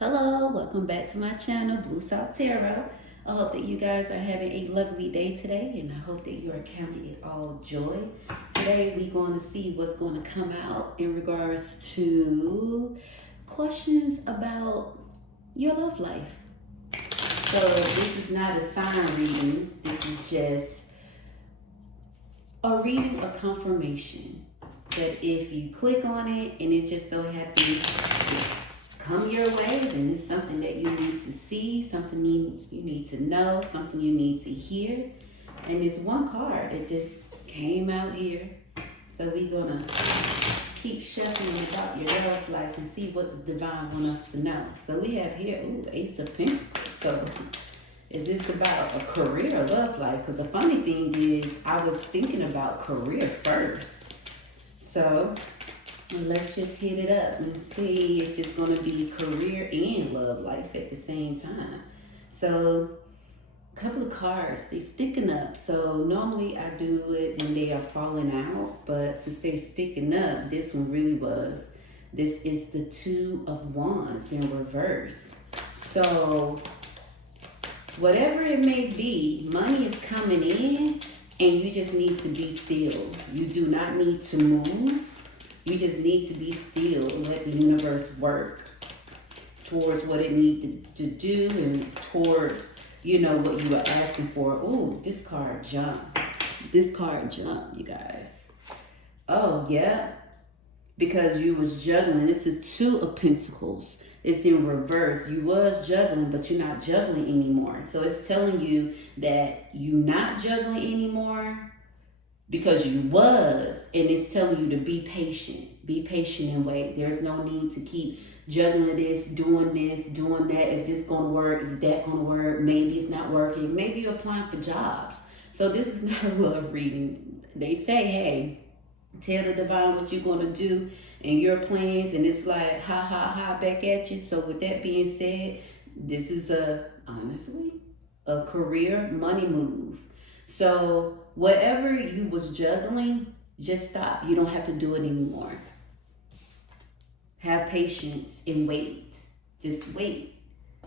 Hello, welcome back to my channel, Blue South Tarot. I hope that you guys are having a lovely day today, and I hope that you are counting it all joy. Today, we're going to see what's going to come out in regards to questions about your love life. So, this is not a sign reading, this is just a reading, a confirmation that if you click on it and it just so happens come your way, then it's something that you need to see, something you need to know, something you need to hear. And it's one card that just came out here. So we're gonna keep shuffling about your love life and see what the divine wants us to know. So we have here, Ace of Pentacles. So is this about a career or love life? Because the funny thing is, I was thinking about career first. So let's just hit it up and see if it's going to be career and love life at the same time. So, a couple of cards, they sticking up. So, normally I do it when they are falling out, but since they're sticking up, this one really was. This is the Two of Wands in reverse. So, whatever it may be, money is coming in and you just need to be still. You do not need to move. You just need to be still and let the universe work towards what it needs to do and towards, what you are asking for. Ooh, this card jumped. This card jumped, you guys. Oh, yeah. Because you was juggling. It's a Two of Pentacles. It's in reverse. You was juggling, but you're not juggling anymore. So it's telling you that you're not juggling anymore because you was, and it's telling you to be patient and wait. There's no need to keep juggling this, doing that. Is this gonna work? Is that gonna work? Maybe it's not working. Maybe you're applying for jobs. So this is not a love reading. They say, hey, tell the divine what you're gonna do and your plans, and it's like ha back at you. So with that being said, this is honestly a career money move. So whatever you was juggling, just stop. You don't have to do it anymore. Have patience and wait. Just wait.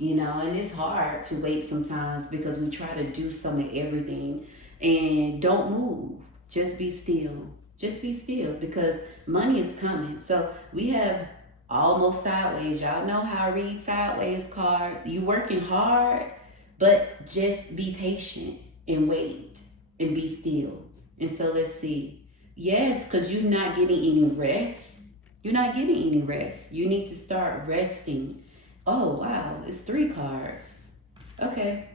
And it's hard to wait sometimes because we try to do some of everything. And don't move. Just be still. Just be still because money is coming. So we have almost sideways. Y'all know how I read sideways cards. You working hard, but just be patient and wait and be still. And so let's see. Yes, because you're not getting any rest. You're not getting any rest. You need to start resting. Oh, wow. It's 3 cards. Okay.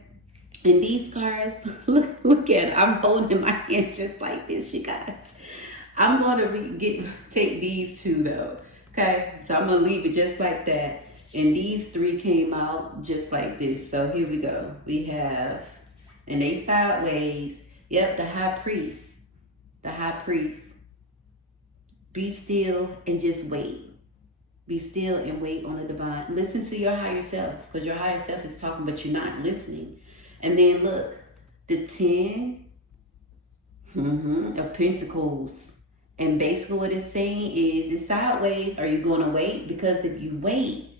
And these cards, look at it. I'm holding my hand just like this, you guys. I'm going to take these 2 though. Okay. So I'm going to leave it just like that. And these 3 came out just like this. So here we go. We have, and they sideways. Yep, the High Priest. The High Priest. Be still and just wait. Be still and wait on the divine. Listen to your higher self because your higher self is talking, but you're not listening. And then look, the 10 of Pentacles. And basically what it's saying is it's sideways. Are you going to wait? Because if you wait,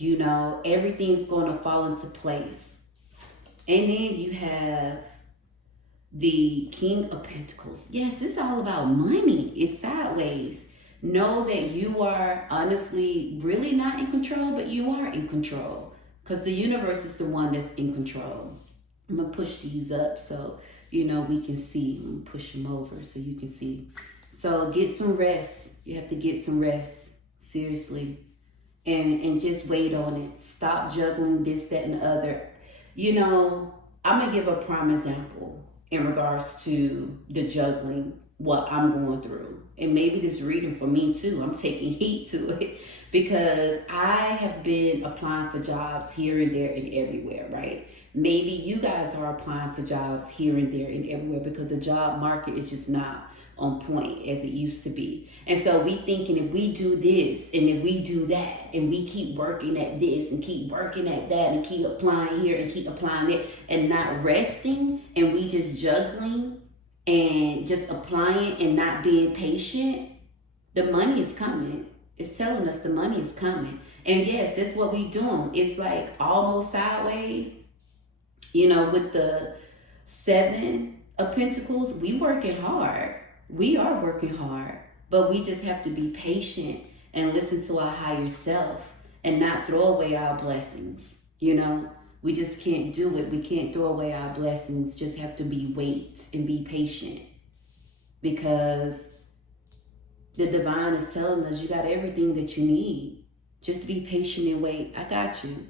everything's going to fall into place. And then you have the King of Pentacles. Yes, it's all about money. It's sideways. Know that you are honestly really not in control, but you are in control because the universe is the one that's in control. I'm going to push these up so, we can see. I'm going to push them over so you can see. So get some rest. You have to get some rest. Seriously. And just wait on it. Stop juggling this, that, and the other. I'm going to give a prime example in regards to the juggling, what I'm going through. And maybe this reading for me too. I'm taking heat to it because I have been applying for jobs here and there and everywhere, right? Maybe you guys are applying for jobs here and there and everywhere because the job market is just not on point as it used to be. And so we thinking if we do this and if we do that and we keep working at this and keep working at that and keep applying here and keep applying there and not resting and we just juggling and just applying and not being patient, the money is coming. It's telling us the money is coming. And yes, that's what we doing. It's like almost sideways. With the Seven of Pentacles, we working hard. We are working hard. But we just have to be patient and listen to our higher self and not throw away our blessings. We just can't do it. We can't throw away our blessings. Just have to wait and be patient. Because the divine is telling us you got everything that you need. Just be patient and wait. I got you.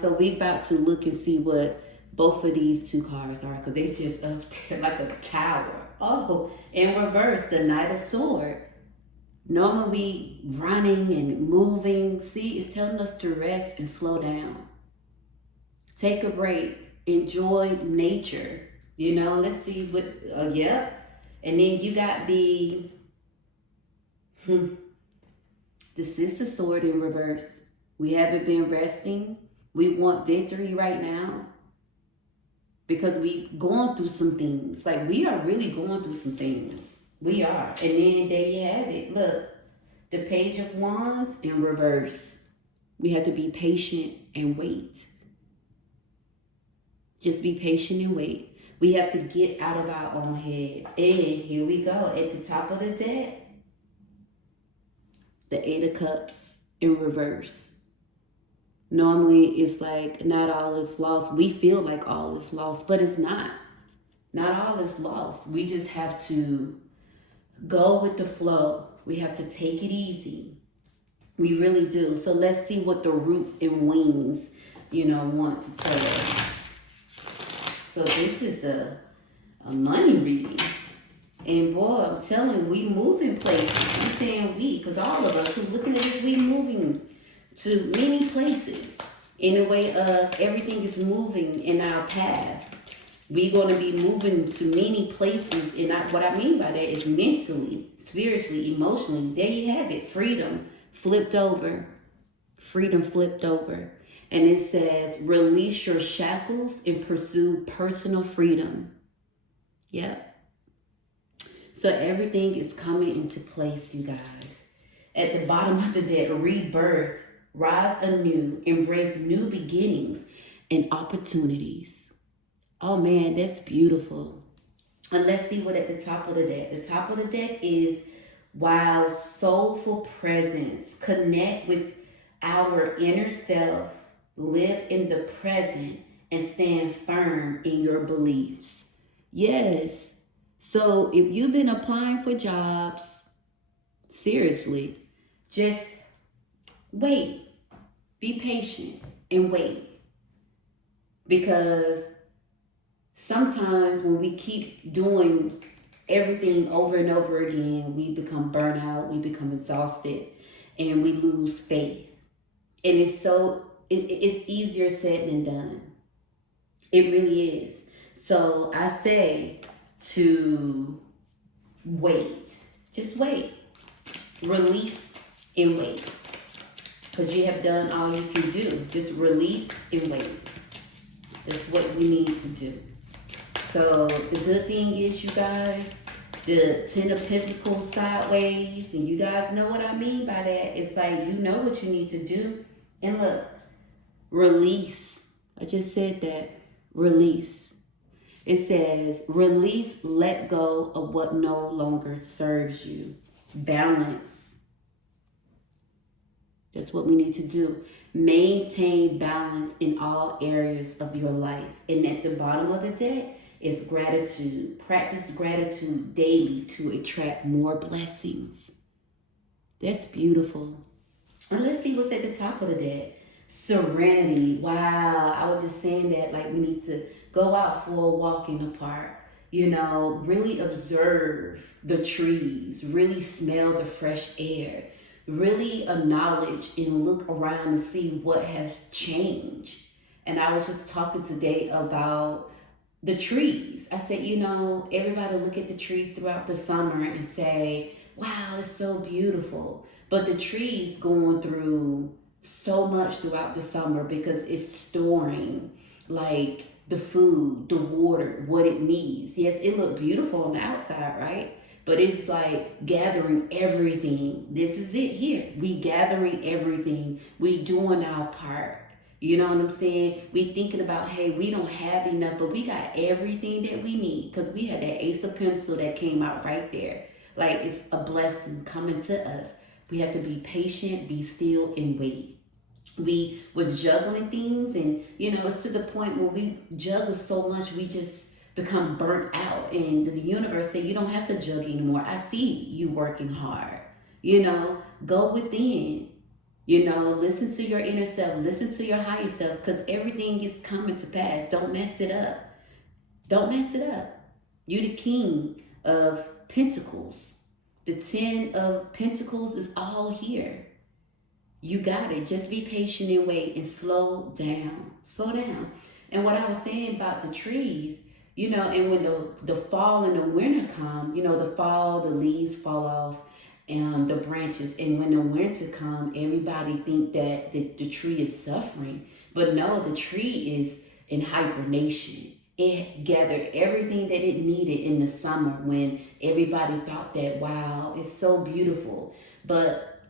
So we about to look and see what both of these two cards are, because they just up there like a tower. Oh, in reverse, the Knight of Swords. Normally we running and moving. See, it's telling us to rest and slow down. Take a break. Enjoy nature. Let's see what, yep. And then you got the Six of Swords in reverse. We haven't been resting. We want victory right now because we going through some things. Like, we are really going through some things. We are. And then there you have it. Look, the Page of Wands in reverse. We have to be patient and wait. Just be patient and wait. We have to get out of our own heads. And here we go. At the top of the deck, the Eight of Cups in reverse. Normally, it's like not all is lost. We feel like all is lost, but it's not. Not all is lost. We just have to go with the flow. We have to take it easy. We really do. So let's see what the roots and wings, want to tell us. So this is a money reading. And boy, I'm telling you, we moving places. I'm saying we, because all of us who looking at this, we moving to many places in a way of everything is moving in our path. We're going to be moving to many places. And what I mean by that is mentally, spiritually, emotionally. There you have it. Freedom flipped over. Freedom flipped over. And it says, release your shackles and pursue personal freedom. Yep. So everything is coming into place, you guys. At the bottom of the deck, rebirth, rise anew, embrace new beginnings and opportunities. Oh man, that's beautiful. And let's see what at the top of the deck. The top of the deck is, wow, soulful presence. Connect with our inner self. Live in the present and stand firm in your beliefs. Yes. So if you've been applying for jobs, seriously, just wait. Be patient and wait. Because sometimes when we keep doing everything over and over again, we become burnout, we become exhausted, and we lose faith. And it's easier said than done. It really is. So I say to wait. Just wait. Release and wait. Because you have done all you can do. Just release and wait. That's what we need to do. So the good thing is, you guys, the Ten of Pentacles sideways, and you guys know what I mean by that. It's like, you know what you need to do. And look, release. I just said that. Release. It says, release, let go of what no longer serves you. Balance. That's what we need to do. Maintain balance in all areas of your life. And at the bottom of the deck is gratitude. Practice gratitude daily to attract more blessings. That's beautiful. And let's see what's at the top of the deck. Serenity. Wow. I was just saying that, like, we need to go out for a walk in the park. Really observe the trees. Really smell the fresh air. Really acknowledge and look around and see what has changed. And I was just talking today about the trees. I said, everybody look at the trees throughout the summer and say, wow, it's so beautiful. But the trees going through so much throughout the summer because it's storing like the food, the water, what it needs. Yes, it looked beautiful on the outside, right? But it's like gathering everything. This is it here. We gathering everything. We doing our part. You know what I'm saying? We thinking about, hey, we don't have enough, but we got everything that we need because we had that Ace of Pencil that came out right there. Like, it's a blessing coming to us. We have to be patient, be still, and wait. We was juggling things, and it's to the point where we juggle so much we just become burnt out, and the universe say you don't have to juggle anymore. I see you working hard. Go within. Listen to your inner self, listen to your higher self, because everything is coming to pass. Don't mess it up. Don't mess it up. You're the king of pentacles. The 10 of pentacles is all here. You got it. Just be patient and wait and slow down. Slow down. And what I was saying about the trees, and when the fall and the winter come, the fall, the leaves fall off, and the branches. And when the winter come, everybody think that the tree is suffering. But no, the tree is in hibernation. It gathered everything that it needed in the summer when everybody thought that, wow, it's so beautiful. But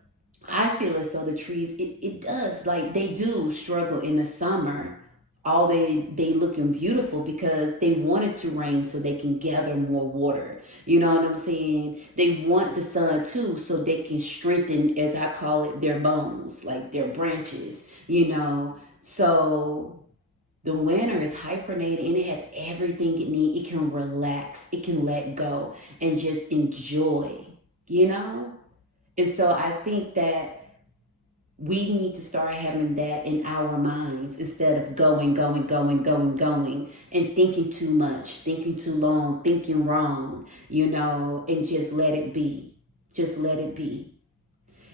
I feel as though the trees, it does, like they do struggle in the summer. All they looking beautiful because they want it to rain so they can gather more water. You know what I'm saying? They want the sun too so they can strengthen, as I call it, their bones, like their branches, So the winter is hibernating and it has everything it needs. It can relax, it can let go and just enjoy, And so I think that we need to start having that in our minds instead of going, and thinking too much, thinking too long, thinking wrong, and just let it be. Just let it be.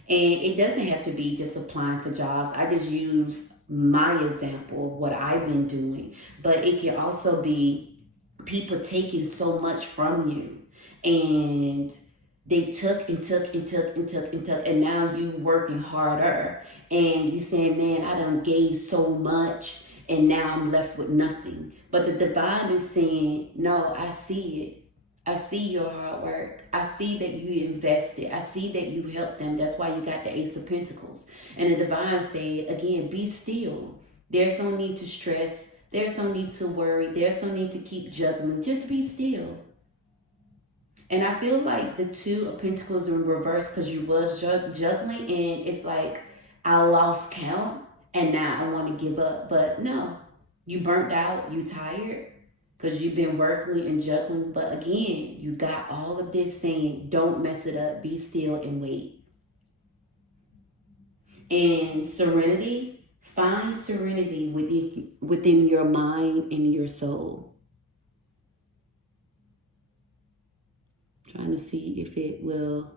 And it doesn't have to be just applying for jobs. I just use my example of what I've been doing. But it can also be people taking so much from you. And they took, and now you working harder. And you saying, man, I done gave so much, and now I'm left with nothing. But the divine is saying, no, I see it. I see your hard work. I see that you invested. I see that you helped them. That's why you got the Ace of Pentacles. And the divine said, again, be still. There's no need to stress. There's no need to worry. There's no need to keep juggling. Just be still. And I feel like the 2 of Pentacles in reverse because you was juggling, and it's like I lost count and now I want to give up. But no, you burnt out, you tired because you've been working and juggling. But again, you got all of this saying, don't mess it up, be still and wait. And serenity, find serenity within your mind and your soul. Trying to see if it will,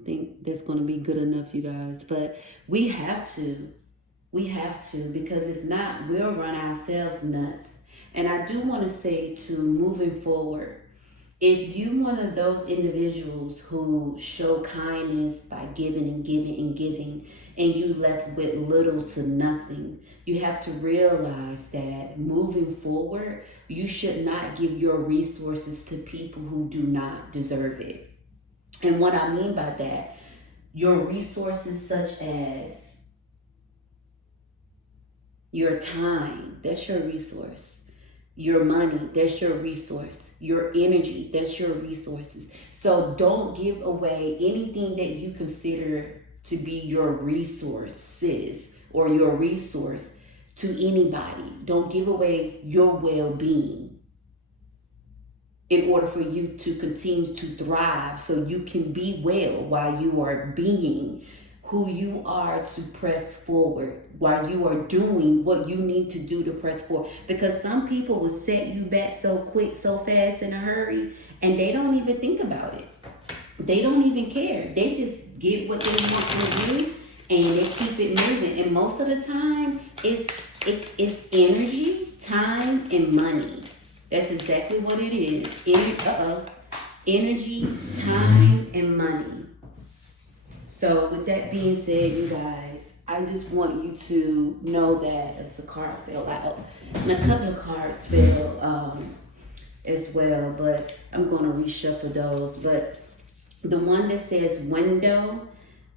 I think that's going to be good enough, you guys. But we have to, because if not, we'll run ourselves nuts. And I do want to say to moving forward, if you one of those individuals who show kindness by giving and giving and giving, and you left with little to nothing, you have to realize that moving forward, you should not give your resources to people who do not deserve it. And what I mean by that, your resources such as your time, that's your resource. Your money, that's your resource. Your energy, that's your resources. So don't give away anything that you consider to be your resources or your resource to anybody. Don't give away your well-being in order for you to continue to thrive so you can be well while you are being who you are to press forward, while you are doing what you need to do to press forward. Because some people will set you back so quick, so fast, in a hurry, and they don't even think about it. They don't even care. They just get what they want from you, and they keep it moving. And most of the time, it's energy, time, and money. That's exactly what it is. Energy, time, and money. So with that being said, you guys, I just want you to know that as a card fell out, and a couple of cards fell as well, but I'm going to reshuffle those. But The one that says window,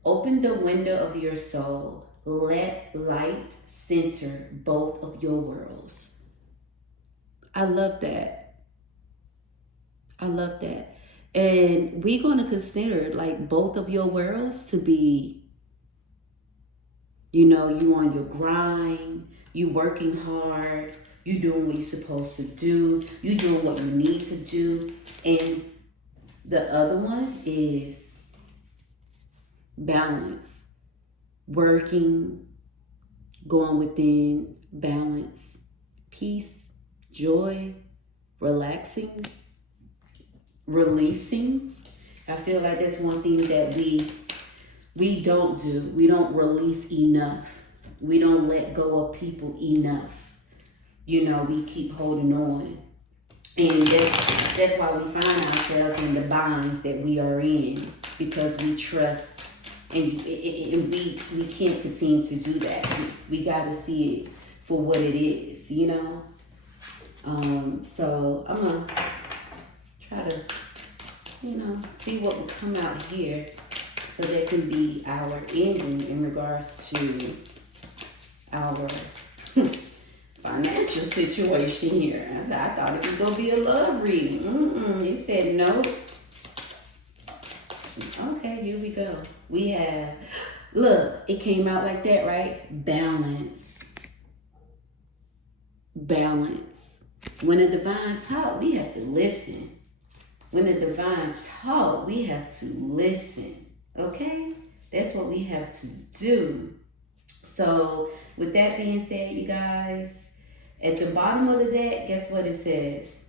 open the window of your soul. Let light center both of your worlds. I love that. I love that. And we're going to consider like both of your worlds to be, you know, you on your grind, you working hard, you doing what you're supposed to do, you doing what you need to do. And the other one is balance, working, going within balance, peace, joy, relaxing, releasing. I feel like that's one thing that we don't do. We don't release enough. We don't let go of people enough. You know, we keep holding on. And that's why we find ourselves in the binds that we are in, because we trust, and we can't continue to do that. We got to see it for what it is, you know. So I'm gonna try to, you know, see what will come out here, so that can be our ending in regards to our financial situation here. I thought it was gonna be a love reading. It said no. Okay, here we go. We have, look, it came out like that, right? Balance. Balance. When the divine talk, we have to listen. When the divine talk, we have to listen. Okay? That's what we have to do. So, with that being said, you guys, at the bottom of the deck, guess what it says?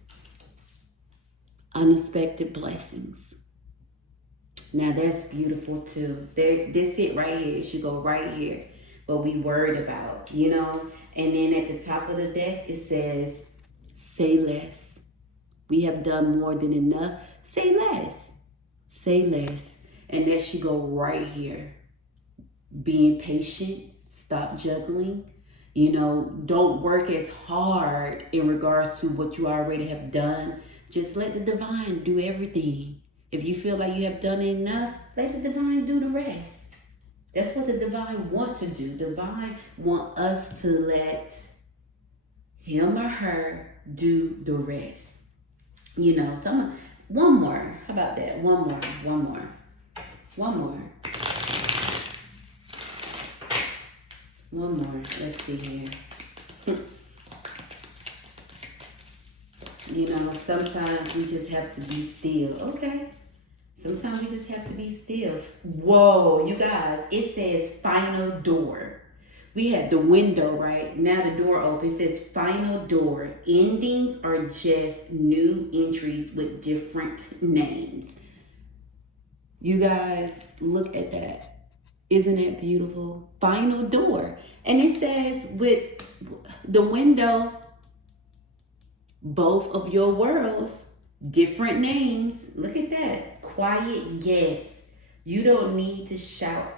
Unexpected blessings. Now that's beautiful too. This it right here. It should go right here. What we worried about, you know. And then at the top of the deck, it says, say less. We have done more than enough. Say less. Say less. And that should go right here. Being patient. Stop juggling. You know, don't work as hard in regards to what you already have done. Just let the divine do everything. If you feel like you have done enough, let the divine do the rest. That's what the divine want to do. Divine want us to let him or her do the rest. You know, one more. How about that? One more. Let's see here. You know, sometimes we just have to be still. Okay. Sometimes we just have to be still. Whoa, you guys, it says final door. We had the window, right? Now the door open. It says final door. Endings are just new entries with different names. You guys, look at that. Isn't that beautiful? Final door. And it says with the window, both of your worlds, different names. Look at that. Quiet yes. You don't need to shout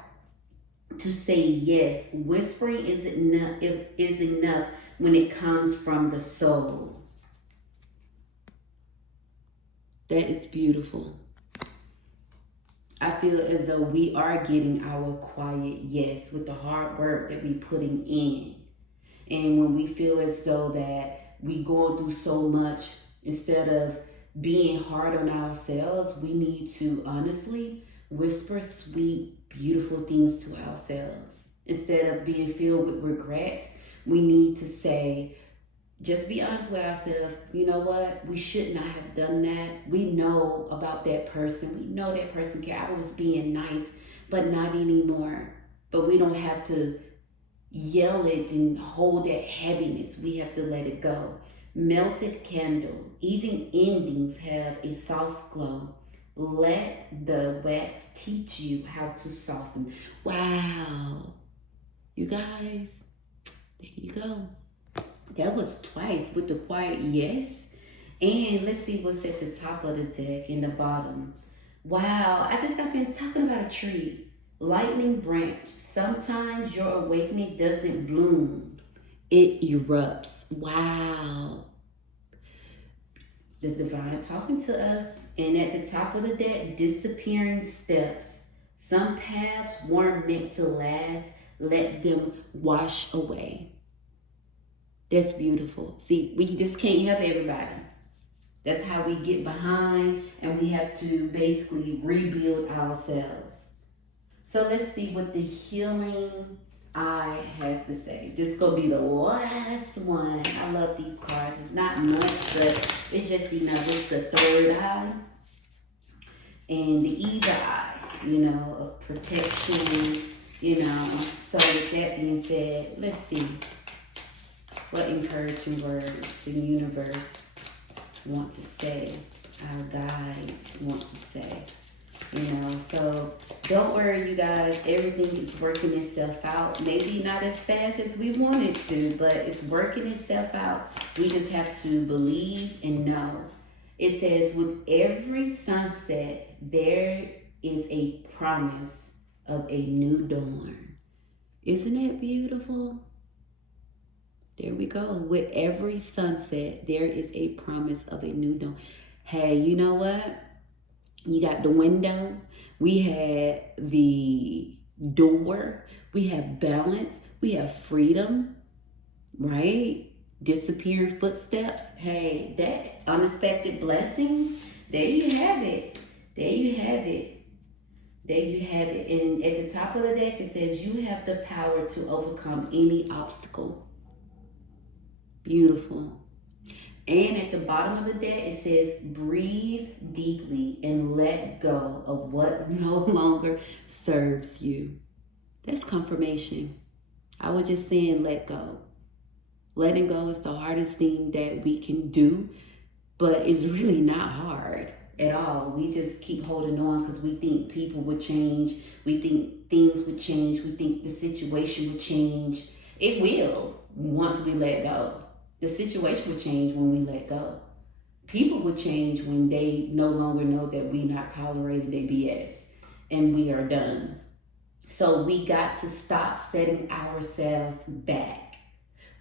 to say yes. Whispering is enough when it comes from the soul. That is beautiful. I feel as though we are getting our quiet yes with the hard work that we putting in. And when we feel as though that we going through so much, instead of being hard on ourselves, we need to honestly whisper sweet, beautiful things to ourselves. Instead of being filled with regret, we need to say, just be honest with ourselves. You know what? We should not have done that. We know about that person. We know that person cared. I was being nice, but not anymore. But we don't have to yell it and hold that heaviness. We have to let it go. Melted candle. Even endings have a soft glow. Let the wax teach you how to soften. Wow. You guys, there you go. That was twice with the quiet yes. And let's see what's at the top of the deck in the bottom. Wow, I just got finished talking about a tree. Lightning branch. Sometimes your awakening doesn't bloom. It erupts. Wow. The divine talking to us. And at the top of the deck, disappearing steps. Some paths weren't meant to last. Let them wash away. That's beautiful. See, we just can't help everybody. That's how we get behind, and we have to basically rebuild ourselves. So let's see what the healing eye has to say. This is going to be the last one. I love these cards. It's not much, but it's just, it's the third eye and the either eye, of protection, So with that being said, let's see what encouraging words the universe want to say, our guides want to say. So don't worry, you guys. Everything is working itself out. Maybe not as fast as we wanted to, but it's working itself out. We just have to believe and know. It says, with every sunset, there is a promise of a new dawn. Isn't it beautiful? There we go. With every sunset, there is a promise of a new dawn. Hey, you know what? You got the window. We had the door. We have balance. We have freedom, right? Disappearing footsteps. Hey, that unexpected blessings. There you have it. There you have it. There you have it. And at the top of the deck, it says you have the power to overcome any obstacle. Beautiful. And at the bottom of the deck, it says, breathe deeply and let go of what no longer serves you. That's confirmation. I was just saying, let go. Letting go is the hardest thing that we can do, but it's really not hard at all. We just keep holding on because we think people would change. We think things would change. We think the situation would change. It will once we let go. The situation will change when we let go. People will change when they no longer know that we're not tolerating their BS and we are done. So we got to stop setting ourselves back.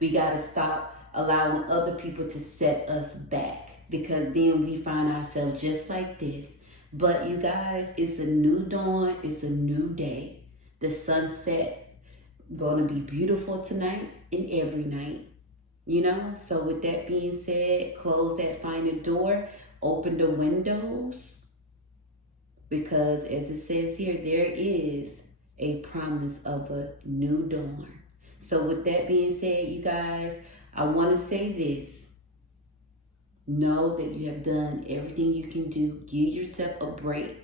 We got to stop allowing other people to set us back, because then we find ourselves just like this. But you guys, it's a new dawn. It's a new day. The sunset going to be beautiful tonight and every night. So with that being said, close that final door, open the windows, because as it says here, there is a promise of a new dawn. So with that being said, you guys, I want to say this. Know that you have done everything you can do. Give yourself a break.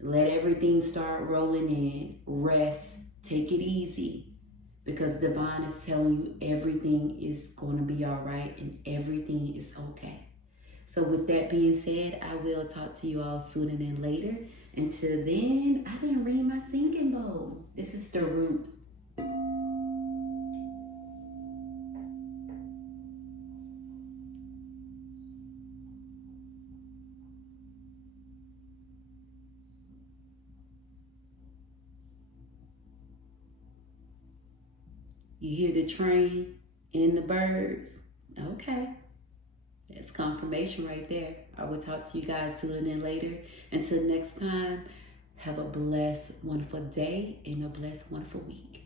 Let everything start rolling in. Rest. Take it easy. Because divine is telling you everything is going to be all right and everything is okay. So with that being said, I will talk to you all sooner than later. Until then, I didn't read my singing bowl. This is the root. You hear the train and the birds. Okay. That's confirmation right there. I will talk to you guys sooner than later. Until next time, have a blessed, wonderful day and a blessed, wonderful week.